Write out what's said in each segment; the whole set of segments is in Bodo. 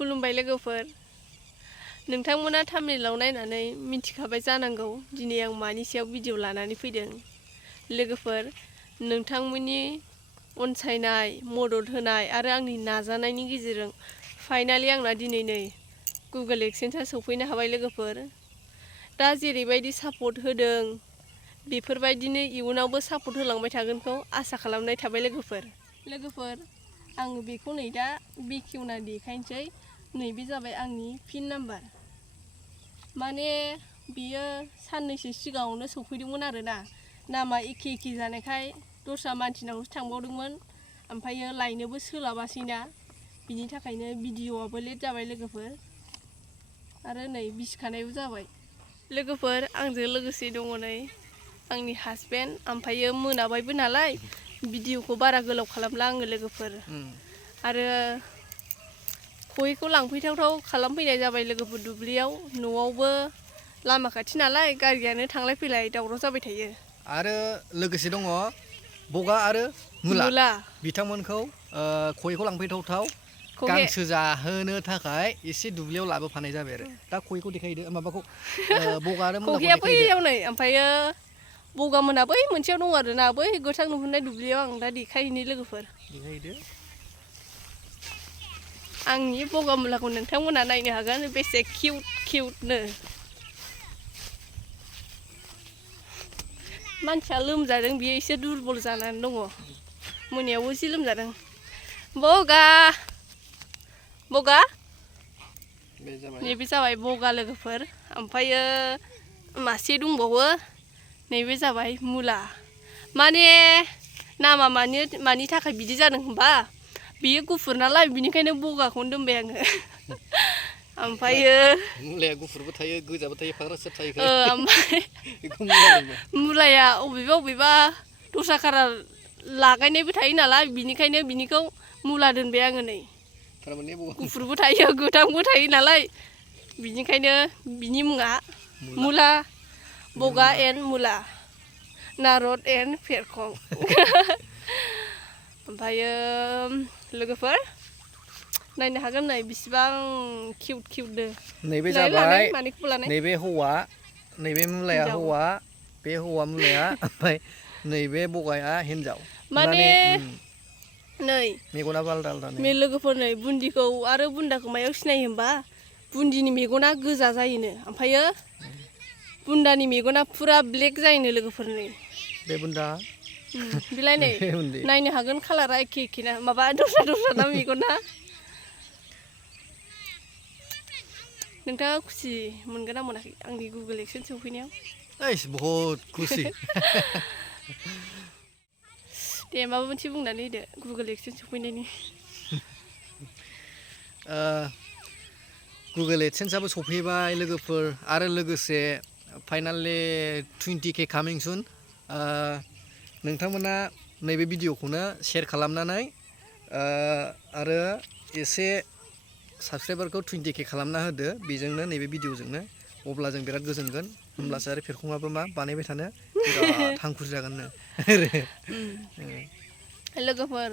खुलुमबाय लोगोफोर नोंथांमोना थाम्बनेइलाव नायनानै मिथिखाबाय जानांगौ दिनै आं मानि सायाव भिडिअ लानानै फैदों लोगोफोर नोंथांमोननि अनसायनाय मदद होनाय आरो आंनि नाजानायनि गेजेरजों फाइनाली आंना दिनै नै गुगोल एक्सेन्सआ सफैनो हाबाय लोगोफोर दा जेरैबायदि सापर्ट होदों बेफोरबायदिनो इयुनावबो सापर्ट होलांबाय थागोनखौ आसा खालामनाय थाबाय लोगोफोर आं बेखौ नै दा बेखेवना देखायनोसै नैबे जाबाय आंनि पिन नाम्बार माने बियो साननैसो सिगाङावनो सफैदोंमोन आरोना नामा एखे जानायखाय दस्रा मानसिनावसो थांबावदोंमोन ओमफ्रायो लायनोबो सोलाबासैना बिनि थाखायनो भिडिअआबो लेट जाबाय लोगोफोर आरो नै बिसिखानायबो जाबाय लोगोफोर आंजों लोगोसे दङ नै आंनि हासबेन्ड ओमफ्रायो मोनाबायबो नालाय भिडिअखौ बारा गोलाव खालामला आङो लोगोफोर आरो खयखौ लांफैथावथाव खालामफैनाय जाबाय लोगोफोर दुब्लियाव न'आवबो लामा खाथि नालाय गारियानो थांलाय फैलाय दावराव जाबाय थायो आरो लोगोसे दङ बगा आरो मुला बिथांमोनखौ खयखौ लांफैथावथाव गांसो जाहोनो थाखाय एसे दुब्लियाव लाबोफानाय जाबाय आरो दा खयखौ देखायदो माबाखौ बगा आरो मुलाखौ देखायदो बैयाव नै ओमफ्रायो बगा मोना बै मोनसेयाव दं आरोना बै गोथां नुहुरनाय दुब्लियाव आं दा देखायहैनि लोगोफोर देखायदो आंनि बगा मुलाखौ नोंथांमोना नायनो हागोन बेसे किउटनो मानसिया लोमजादों बियो एसे दुरबल जानानै दङ मोनायावबो एसे लोमजादों बगा नैबे जाबाय बगा लोगोफोर ओमफ्रायो मासे दंबावो नैबे जाबाय मुला माने नामा मानि थाखाय बिदि जादों होनबा बियो गुफुर नालाय बिनिखायनो बगाखौनो दोनबाय आङो ओमफ्रायो मुलाया गुफुरबो थायो गोजाबो थायो फाग्रासो थायो मुलाया अबेबा दस्रा कालार लागायनायबो थायो नालाय बिनिखायनो बिनिखौ मुला दोनबाय आङो नै गुफुरबो थायो गोथांबो थायो नालाय बिनिखायनो बिनि मुङा मुला बगा एन्ड मुला नारद एन्ड फेरखं ओमफ्रायो लोगोफोर नायनो हागोन नै बिसिबां किउटनो नैबे जाबाय नैबे हौवा नैबे मुलाया हौवा बे हौवा मुलाया ओमफ्राय नैबे बगाया हिन्जाव माने नै मेगनाबो आलदा लोगोफोर नै बुन्दिखौ आरो बुन्दाखौ मायाव सिनायो होमबा बुन्दिनि मेगना गोजा जायोनो ओमफ्रायो बुन्दानि मेगना फुरा ब्लेक जायोनो लोगोफोर नै बे बुन्दा बिलाय नै नायनो हागोन कालारा एखे ना माबा दस्रा ना मेगना नोंथाङा खुसि मोनगोन ना मोनाखै आंनि गुगोल एक्सेन्स सफैनायाव बहुत खुसि दे माबा मोनसे बुंनानै होदो गुगोल एक्सेन्स सफैनायनि गुगोल एडसेन्सआबो सफैबाय लोगोफोर आरो लोगोसे फाइनालि 20K कामिं सुन नोंथांमोना नैबे भिडिअखौनो शेयार खालामनानै आरो एसे साबसक्राइबारखौ 20K खालामना होदो बेजोंनो नैबे भिडिअजोंनो अब्ला जों बिराद गोजोनगोन होमब्लासो आरो फेरखङाबो मा बानायबाय थानो बिराद हांखुर जागोननो लोगोफोर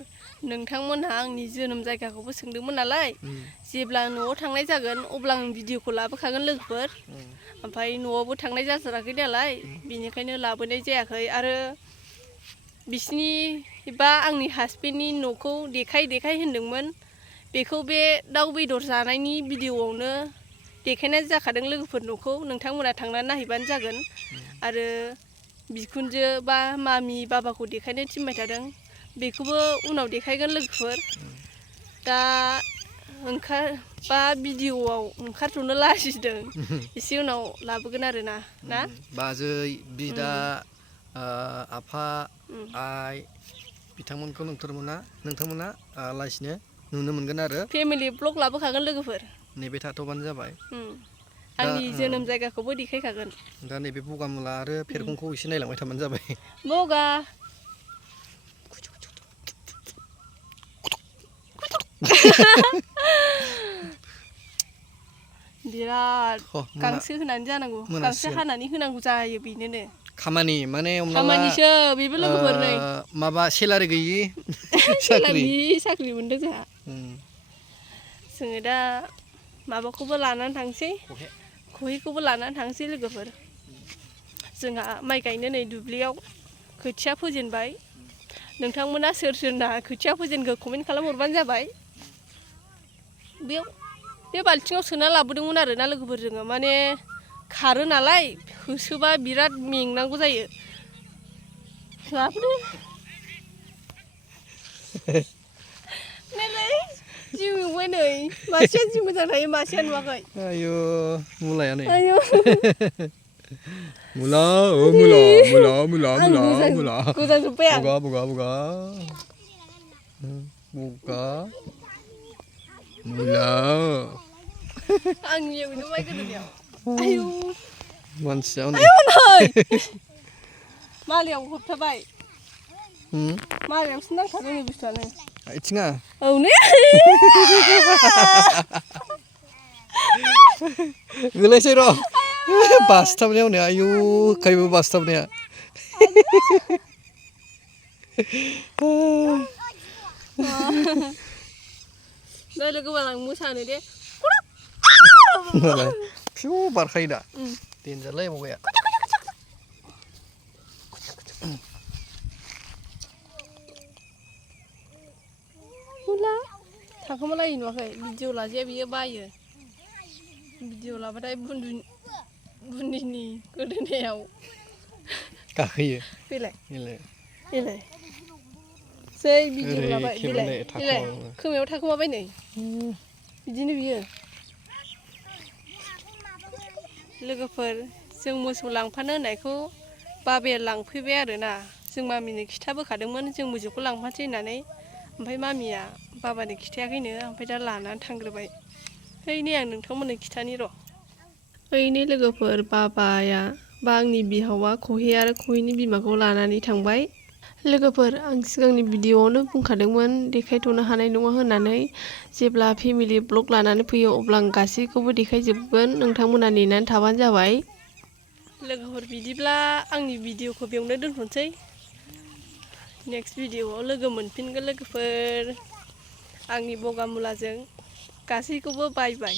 नोंथांमोनहा आंनि जोनोम जायगाखौबो सोंदोंमोन नालाय जेब्ला न'आव थांनाय जागोन अब्ला आं भिडिअखौ लाबोखागोन लोगोफोर ओमफ्राय न'आवबो थांनाय जाथाराखै नालाय बेनिखायनो लाबोनाय जायाखै आरो बिसिनि बा आंनि हासबेन्डनि न'खौ देखाय होनदोंमोन बेखौ बे दाउ बेदर जानायनि भिडिअआवनो देखायनाय जाखादों लोगोफोर न'खौ नोंथांमोना थांनानै नायहैबानो जागोन आरो बिखुनजो बा मामि बाबाखौ देखायनो थिनबाय थादों बेखौबो उनाव देखायगोन लोगोफोर दा भिडिअआव ओंखारथ'नो लाजिदों एसे उनाव लाबोगोन आरोना ना बाजै बिदा आफा आइ बिथांमोनखौ नोंथांमोना लासिनो नुनो मोनगोन आरो फेमिलि ब्लग लाबोखागोन लोगोफोर नैबे थाथ'बानो जाबाय आंनि जोनोम जायगाखौबो देखायखागोन दा नैबे बगा मुला आरो फेरखंखौ एसे नायलांबाय थाबानो जाबाय बगा बिराद गांसो होनानै जानांगौ गांसो हानानै होनांगौ जायो बेनोनो खामानि माने खामानिसो बेबो लोगोफोर नै माबा सेलारि गैयि साख्रि मोनदों जोंहा जोङो दा माबाखौबो लानानै थांसै खहेखौबो लानानै थांसै लोगोफोर जोंहा माइ गायनो नै दुब्लियाव खोथिया फोजेनबाय नोंथांमोना सोर सोरना खोथिया फोजेनखो कमेन्ट खालामहरबानो जाबाय बे बाल्थिङाव सोना लाबोदोंमोन आरो ना लोगोफोर जोङो माने खारो नालाय होसोबा बिराद मेंनांगौ जायो लाबोदो नायलाय जि मेंबाय नै मासेया जि मोजां थायो मासेया नुवाखै आयु मुलाया नै आयु मुला मुला मुला मुला मुला मुला गोजांजोब्बाय आं बुगा बुगा बुगा बुगा मुला आंनि एवनो माइ गोदोनायाव आयु मानसिया आयु नै मालायाव होबथाबाय मालायावसो नांथारदों नै बुस्थुआनो आथिङा औ ने गोलैसै र' बासथाबनायाव नै आयु खायबो बासथाबनाया नै लोगोफोर आं मोसानो दे फिउ बारखायो दा देनजारलै मबाया मुला थाखोमालायो नुवाखै भिडिअ लाजाया बियो बायो भिडिअ लाबाथाय बुन्दिनि गोदोनायाव गाखोयो बेलाय बेलाय बेलाय जै भिडिअ ओरै लाबाय बेलाय खेबनानै बेलाय थाखोमालाङो। खोमायाव थाखोमाबाय नै बिदिनो बियो लोगोफोर जों मोसौ लांफानो होननायखौ बाबाया लांफैबाय आरोना जों मामिनो खिथाबोखादोंमोन जों मोसौखौ लांफानोसै होननानै ओमफ्राय मामिया बाबानो खिथायाखैनो ओमफ्राय दा लानानै थांग्रोबाय ओइ नै आं नोंथांमोननो खिथानि र' ओइनै लोगोफोर बाबाया बा आंनि बिहावा खहे आरो खहेनि बिमाखौ लानानै थांबाय लोगोफोर आं सिगांनि भिडिअआवनो बुंखादोंमोन देखायथ'नो हानाय नङा होननानै जेब्ला फेमिलि ब्लग लानानै फैयो अब्ला आं गासैखौबो देखायजोबगोन नोंथांमोना नेनानै थाबानो जाबाय लोगोफोर बिदिब्ला आंनि भिडिअखौ बेयावनो दोनथ'नोसै नेक्स्ट भिडिअआव लोगो मोनफिनगोन लोगोफोर आंनि बगामुलाजों गासैखौबो बाय बाय